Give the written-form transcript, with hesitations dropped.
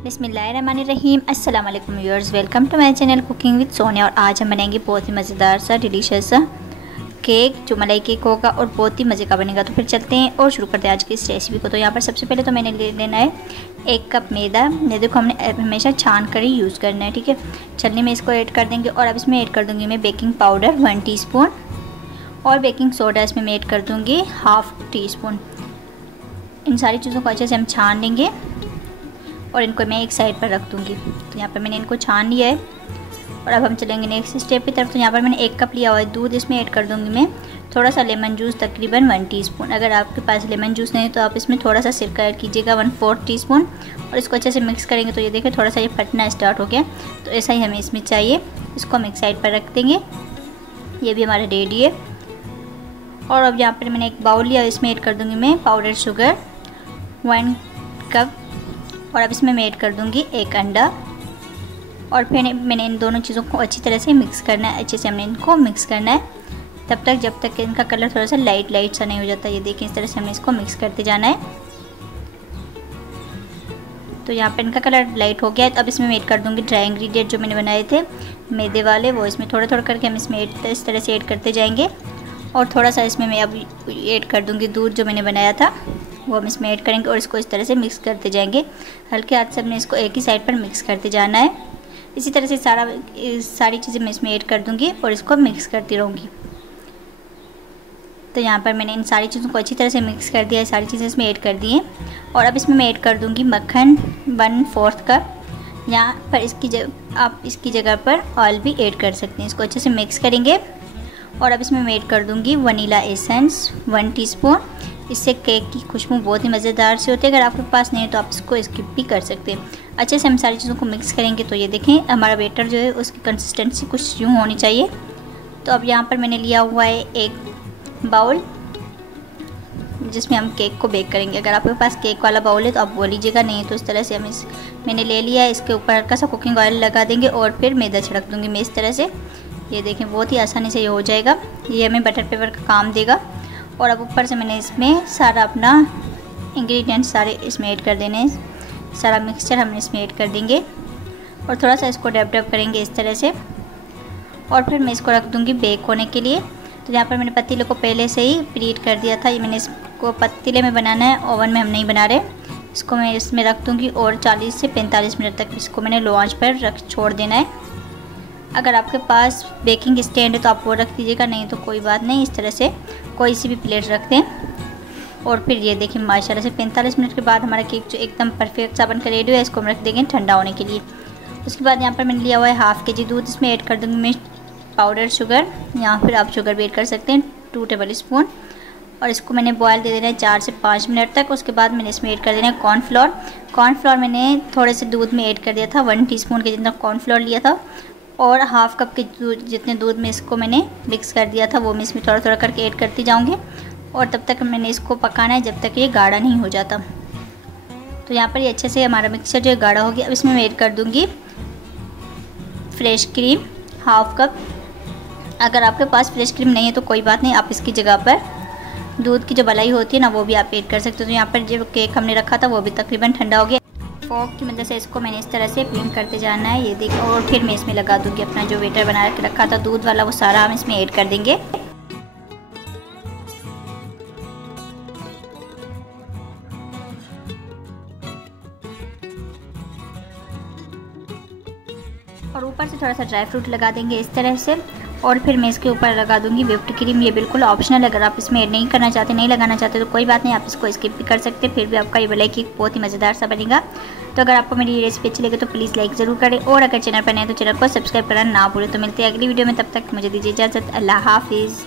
बिस्मिल्लाहिर्रहमानिर्रहीम। अस्सलाम वालेकुम viewers, welcome to my channel cooking with Sonia. और आज हम बनाएंगे बहुत ही मज़ेदार सा डिलीशियस सा केक, जो मलाई केक होगा और बहुत ही मज़े का बनेगा। तो फिर चलते हैं और शुरू करते हैं आज की इस रेसिपी को। तो यहाँ पर सबसे पहले तो मैंने ले लेना है 1 कप मैदा। मैदे को हमने हमेशा छान कर ही यूज़ करना है, ठीक है। छलनी में इसको ऐड कर देंगे और अब इसमें ऐड कर दूँगी मैं बेकिंग पाउडर 1 टीस्पून और बेकिंग सोडा इसमें मैं ऐड कर दूँगी 1/2 टीस्पून। इन सारी चीज़ों को अच्छे से हम छान लेंगे और इनको मैं एक साइड पर रख दूँगी। तो यहाँ पर मैंने इनको छान लिया है और अब हम चलेंगे नेक्स्ट स्टेप की तरफ। तो यहाँ पर मैंने 1 कप लिया हुआ है दूध, इसमें ऐड कर दूँगी मैं थोड़ा सा लेमन जूस, तकरीबन 1 टीस्पून। अगर आपके पास लेमन जूस नहीं है तो आप इसमें थोड़ा सा सिरका ऐड कीजिएगा 1/4 टीस्पून और इसको अच्छे से मिक्स करेंगे। तो ये देखिए थोड़ा सा ये फटना स्टार्ट हो गया, तो ऐसा ही हमें इसमें चाहिए। इसको हम एक साइड पर रख देंगे, ये भी हमारा रेडी है। और अब यहाँ पर मैंने एक बाउल लिया, इसमें ऐड कर दूँगी मैं पाउडर शुगर 1 कप और अब इसमें मैं ऐड कर दूँगी 1 अंडा। और फिर मैंने इन दोनों चीज़ों को अच्छी तरह से मिक्स करना है। अच्छे से हमने इनको मिक्स करना है तब तक जब तक इनका कलर थोड़ा सा लाइट सा नहीं हो जाता। ये देखिए इस तरह से हमने इसको मिक्स करते जाना है। तो यहाँ पर इनका कलर लाइट हो गया है। तो अब इसमें मैं ऐड कर दूँगी ड्राई इंग्रेडिएंट जो मैंने बनाए थे मैदे वाले, वो इसमें थोड़ा थोड़ा करके हम इसमें इस तरह से ऐड करते जाएंगे। और थोड़ा सा इसमें मैं अब ऐड कर दूँगी दूध जो मैंने बनाया था, वो हम इसमें ऐड करेंगे और इसको इस तरह से मिक्स करते जाएंगे। हल्के हाथ से हमने इसको एक ही साइड पर मिक्स करते जाना है। इसी तरह से सारी चीज़ें मैं इसमें ऐड कर दूँगी और इसको मिक्स करती रहूँगी। तो यहाँ पर मैंने इन सारी चीज़ों को अच्छी तरह से मिक्स कर दिया है, सारी चीज़ें इसमें ऐड कर दी हैं। और अब इसमें मैं ऐड कर दूँगी मक्खन 1/4 कप। यहाँ पर आप इसकी जगह पर ऑयल भी ऐड कर सकते हैं। इसको अच्छे से मिक्स करेंगे और अब इसमें मैं ऐड कर दूँगी वनीला एसेंस 1 टीस्पून। इससे केक की खुशबू बहुत ही मज़ेदार से होती है। अगर आपके पास नहीं है तो आप इसको स्किप भी कर सकते हैं। अच्छे से हम सारी चीज़ों को मिक्स करेंगे। तो ये देखें हमारा बैटर जो है उसकी कंसिस्टेंसी कुछ यूँ होनी चाहिए। तो अब यहाँ पर मैंने लिया हुआ है एक बाउल जिसमें हम केक को बेक करेंगे। अगर आपके पास केक वाला बाउल है तो आप वो लीजिएगा, नहीं तो इस तरह से मैंने ले लिया है। इसके ऊपर हल्का सा कुकिंग ऑयल लगा देंगे और फिर मैदा छिड़क दूँगी मैं इस तरह से। ये देखें बहुत ही आसानी से ये हो जाएगा। ये हमें बटर पेपर का काम देगा। और अब ऊपर से मैंने इसमें सारा अपना इंग्रेडिएंट सारे इसमें ऐड कर देने हैं। सारा मिक्सचर हम इसमें ऐड कर देंगे और थोड़ा सा इसको डब करेंगे इस तरह से। और फिर मैं इसको रख दूँगी बेक होने के लिए। तो यहाँ पर मैंने पतीले को पहले से ही प्रीहीट कर दिया था। ये मैंने इसको पतीले में बनाना है, ओवन में हम नहीं बना रहे। इसको मैं इसमें रख दूँगी और 40 से 45 मिनट तक इसको मैंने लो आंच पर छोड़ देना है। अगर आपके पास बेकिंग स्टैंड है तो आप वो रख दीजिएगा, नहीं तो कोई बात नहीं, इस तरह से कोई सी भी प्लेट रख दें। और फिर ये देखिए माशाल्लाह से 45 मिनट के बाद हमारा केक जो एकदम परफेक्ट सा बनकर रेडी है, इसको हम रख देंगे ठंडा होने के लिए। उसके बाद यहाँ पर मैंने लिया हुआ है 1/2 kg दूध, इसमें ऐड कर दूँगी मैं पाउडर शुगर, यहाँ फिर आप शुगर भी ऐड कर सकते हैं 2 टेबल स्पून। और इसको मैंने बॉयल दे देना है 4 से 5 मिनट तक। उसके बाद मैंने इसमें ऐड कर देना है कॉर्नफ्लोर। कॉर्नफ्लोर मैंने थोड़े से दूध में ऐड कर दिया था, 1 टीस्पून के जितना कॉर्नफ्लोर लिया था और 1/2 कप के जितने दूध में इसको मैंने मिक्स कर दिया था, वो मैं इसमें थोड़ा थोड़ा करके ऐड करती जाऊंगी। और तब तक मैंने इसको पकाना है जब तक ये गाढ़ा नहीं हो जाता। तो यहाँ पर ये अच्छे से हमारा मिक्सचर जो है गाढ़ा हो गया। अब इसमें मैं ऐड कर दूँगी फ्रेश क्रीम 1/2 कप। अगर आपके पास फ्रेश क्रीम नहीं है तो कोई बात नहीं, आप इसकी जगह पर दूध की जो मलाई होती है ना वो भी आप ऐड कर सकते हो। तो यहाँ पर जो केक हमने रखा था वो भी तकरीबन ठंडा हो गया। फोक की मदद से इसको मैंने इस तरह से पिन करते जाना है, ये देखो। और फिर मैं इसमें लगा दूँगी अपना जो बैटर बना के रखा था दूध वाला, वो सारा हम इसमें ऐड कर देंगे। और ऊपर से थोड़ा सा ड्राई फ्रूट लगा देंगे इस तरह से। और फिर मैं इसके ऊपर लगा दूंगी व्हिप्ड क्रीम। ये बिल्कुल ऑप्शनल, अगर आप इसमें ऐड नहीं करना चाहते, नहीं लगाना चाहते तो कोई बात नहीं, आप इसको स्किप भी कर सकते हैं। फिर भी आपका ये मलाई केक बहुत ही मज़ेदार सा बनेगा। तो अगर आपको मेरी ये रेसिपी अच्छी लगे तो प्लीज़ लाइक ज़रूर करें और अगर चैनल पर नए तो चैनल को सब्सक्राइब करना ना भूलें। तो मिलते हैं अगली वीडियो में, तब तक मुझे दीजिए इजाज़त। अल्लाह हाफिज़।